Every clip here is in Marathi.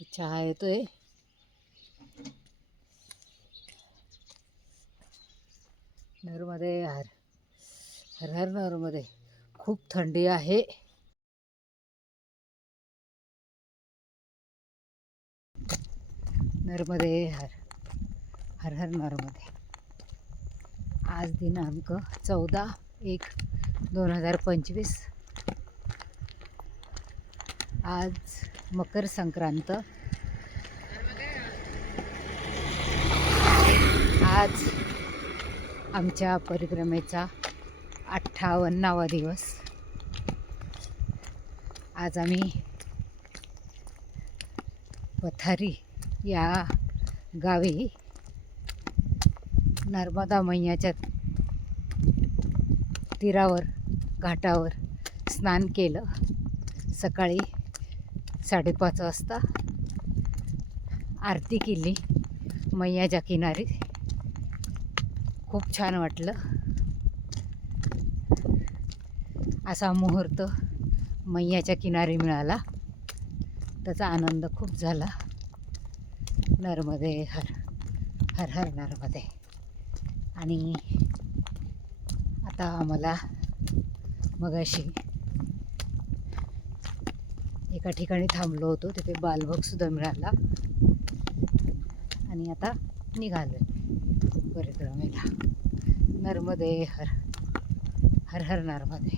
चहा येतोय. नरमध्ये हर हर हर नरमध्ये खूप थंडी आहे. नर्मदे हर हर हर नर्मदे आज दिनांक चौदा एक दोन हजार पंचवीस. आज मकर संक्रांत आज आमच्या परिक्रमेचा अठ्ठावन्नावा दिवस. आज आम्ही पथारी या गावी नर्मदा मैयाच्या तीरावर घाटावर स्नान केलं. सकाळी साडेपाच वाजता आरती केली मैयाच्या किनारी. खूप छान वाटलं. असा मुहूर्त मैयाच्या किनारी मिळाला. त्याचा आनंद खूप झाला. नर्मदे हर हर हर नर्मदे. आणि आता आम्हाला मगाशी एका ठिकाणी थांबलो होतो. तिथे बालभोगसुद्धा मिळाला. आणि आता निघालो आहे परिक्रमेला नर्मदे हर हर हर नर्मदे.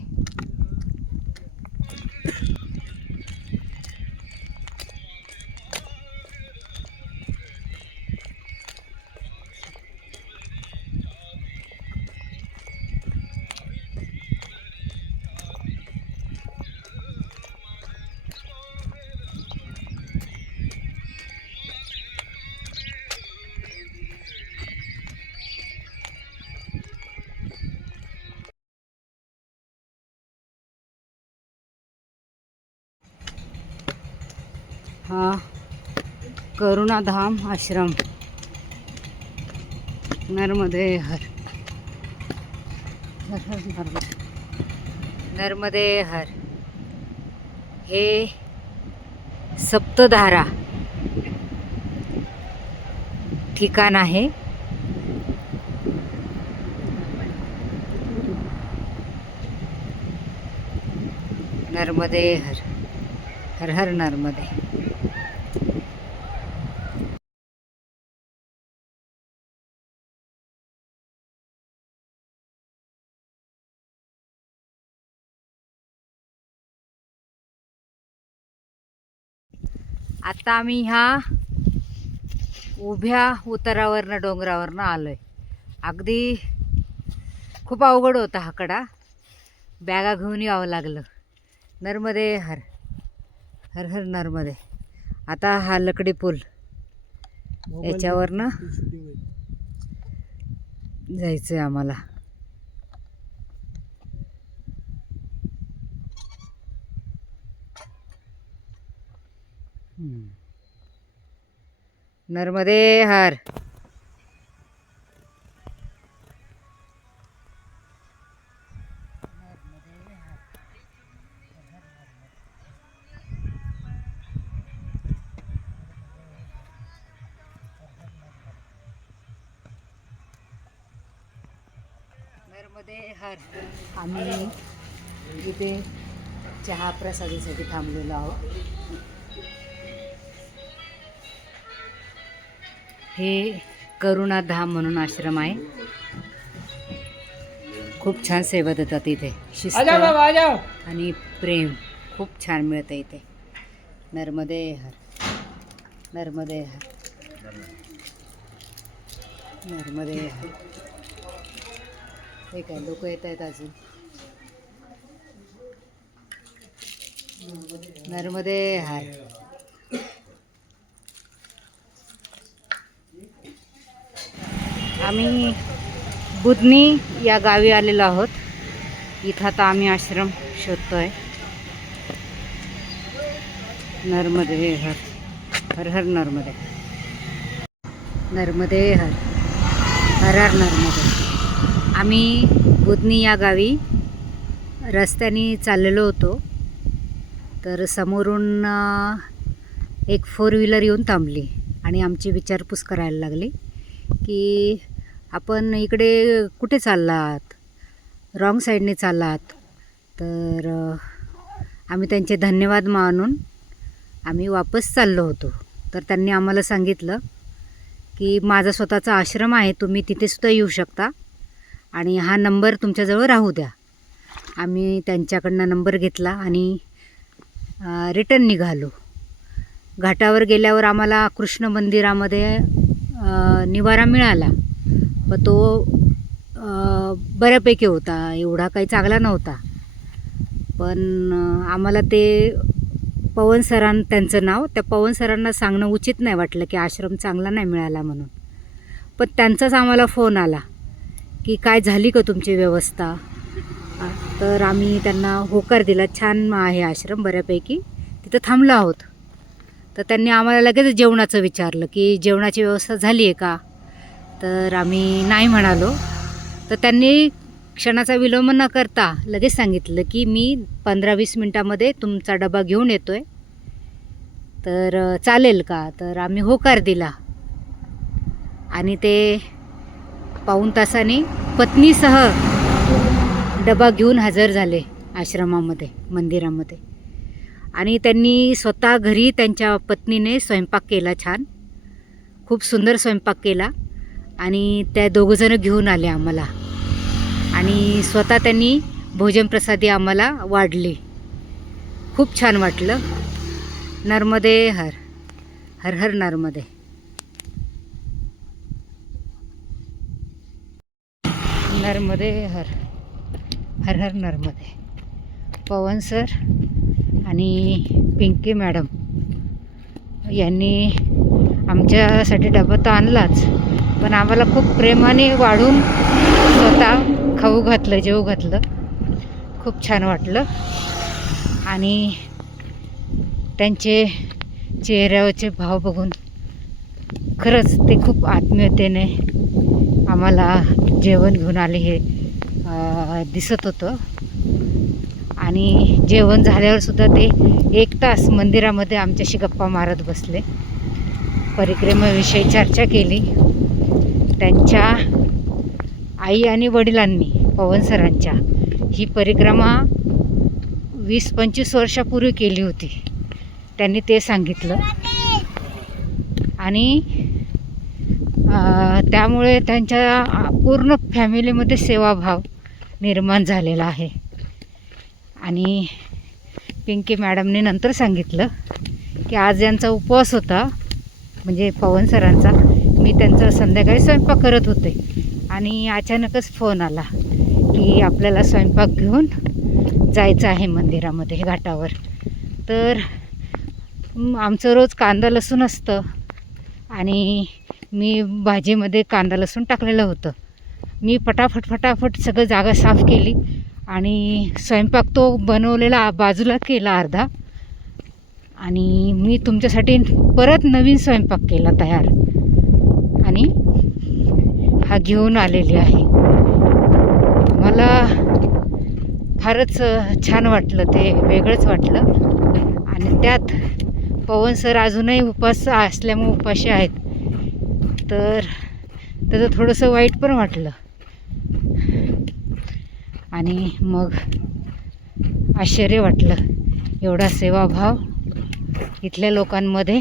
हा करुणाधाम आश्रम. नर्मदे हर. नर्मदे हर. हे सप्तधारा ठिकाण आहे. नर्मदे हर. हर हर नर्मदे. आता आम्ही ह्या उभ्या उतारावरनं डोंगरावरनं आलोय. अगदी खूप अवघड होता हा कडा. बॅगा घेऊन यावं लागलं. नर्मदे हर हर हर नर्मदे. आता हा लकडी पूल याच्यावरनं जायचं आहे आम्हाला. नर्मदे हर. नर्मदे हर. आम्ही इथे चहा प्रसादासाठी थांबलेलो आहोत. हे करुणाधाम म्हणून आश्रम आहे. खूप छान सेवा देतात इथे. शिस्त आणि प्रेम खूप छान मिळतं इथे. नर्मदे हर. नर्मदे हर. नर्मदे हर. हे काय लोक येत आहेत अजून? नर्मदे हर. आम्ही बुधनी या गावी आलेलो आहोत. इथं आता आम्ही आश्रम शोधतो आहे नर्मदे हर हर हर नर्मदे. नर्मदे हर हर हर नर्मदे. आम्ही बुधनी या गावी रस्त्याने चाललेलो होतो. तर समोरून एक फोर व्हीलर येऊन थांबली आणि आमची विचारपूस करायला लागली की आपण इकडे कुठे चाललात? रॉंग साईडने चाललात. तर आम्ही त्यांचे धन्यवाद मानून आम्ही वापस चाललो होतो. तर त्यांनी आम्हाला सांगितलं की माझा स्वतःचा आश्रम आहे तुम्ही तिथेसुद्धा येऊ शकता आणि हा नंबर तुमच्याजवळ राहू द्या. आम्ही त्यांच्याकडनं नंबर घेतला आणि रिटर्न निघालो. घाटावर गेल्यावर आम्हाला कृष्ण मंदिरामध्ये निवारा मिळाला. व तो बऱ्यापैकी होता. एवढा काही चांगला नव्हता. पण आम्हाला ते पवन सरां त्यांचं नाव त्या पवन सरांना सांगणं उचित नाही वाटलं की आश्रम चांगला नाही मिळाला म्हणून. पण त्यांचाच आम्हाला फोन आला की काय झाली का तुमची व्यवस्था? तर आम्ही त्यांना होकार दिला. छान आहे आश्रम बऱ्यापैकी. तिथं थांबलो आहोत. तर त्यांनी आम्हाला लगेच जेवणाचं विचारलं की जेवणाची व्यवस्था झाली आहे का? तर आम्ही नाही म्हणालो. तर त्यांनी क्षणाचा विलंब न करता लगेच सांगितलं की मी पंधरा वीस मिनटामध्ये तुमचा डबा घेऊन येतो आहे तर चालेल का? तर आम्ही होकार दिला. आणि ते पाऊण तासाने पत्नीसह डबा घेऊन हजर झाले आश्रमामध्ये मंदिरामध्ये. आणि त्यांनी स्वतः घरी त्यांच्या पत्नीने स्वयंपाक केला छान. खूप सुंदर स्वयंपाक केला. आणि त्या दोघंजणं घेऊन आले आम्हाला. आणि स्वतः त्यांनी भोजन प्रसादी आम्हाला वाढली. खूप छान वाटलं. नर्मदे हर. हर हर नर्मदे. नर्मदे हर. हर हर नर्मदे. पवन सर आणि पिंकी मॅडम यांनी आमच्यासाठी डबा तर आणलाच. पण आम्हाला खूप प्रेमाने वाढून स्वतः खाऊ घातलं जेऊ घातलं. खूप छान वाटलं. आणि त्यांचे चेहऱ्यावरचे भाव बघून खरंच ते खूप आत्मीयतेने आम्हाला जेवण घेऊन आले हे दिसत होतं. आणि जेवण झाल्यावर सुद्धा ते एक तास मंदिरामध्ये आमच्याशी गप्पा मारत बसले. परिक्रमेविषयी चर्चा केली. त्यांच्या आई आणि वडिलांनी पवन सरांच्या ही परिक्रमा वीस पंचवीस वर्षापूर्वी केली होती. त्यांनी ते सांगितलं. आणि त्यामुळे त्यांच्या पूर्ण फॅमिलीमध्ये सेवाभाव निर्माण झालेला आहे. आणि पिंकी मॅडमने नंतर सांगितलं की आज यांचा उपवास होता म्हणजे पवन सरांचा. मी त्यांचा संध्याकाळी स्वयंपाक करत होते. आणि अचानकच फोन आला की आपल्याला स्वयंपाक घेऊन जायचं आहे मंदिरामध्ये घाटावर. तर आमचं रोज कांदा लसूण असतं आणि मी भाजीमध्ये कांदा लसूण टाकलेलं होतं. मी पटाफट फटाफट सगळं जागा साफ केली आणि स्वयंपाक तो बनवलेला बाजूला केला अर्धा. आणि मी तुमच्यासाठी परत नवीन स्वयंपाक केला तयार. आणि हा घेऊन आलेली आहे. मला फारच छान वाटलं ते वेगळंच वाटलं. आणि त्यात पवन सर अजूनही उपास असल्यामुळे उपाशी आहेत. तर त्याचं थोडंसं वाईट पण वाटलं. आणि मग आश्चर्य वाटलं. एवढा सेवाभाव इथल्या लोकांमध्ये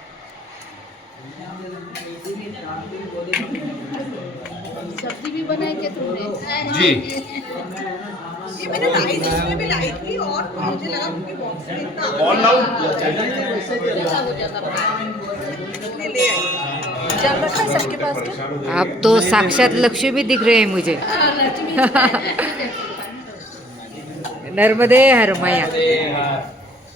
सब्ज़ी भी बनाई क्या तुमने? जी। ये मैंने लाई थी इसमें भी लाई थी और मुझे लगा क्योंकि बॉक्स में इतना जैसा हो जाता इसलिए ले आई है सबके पास क्या अब तो साक्षात लक्ष्मी भी दिख रहे हैं मुझे। नर्मदे हर मैया।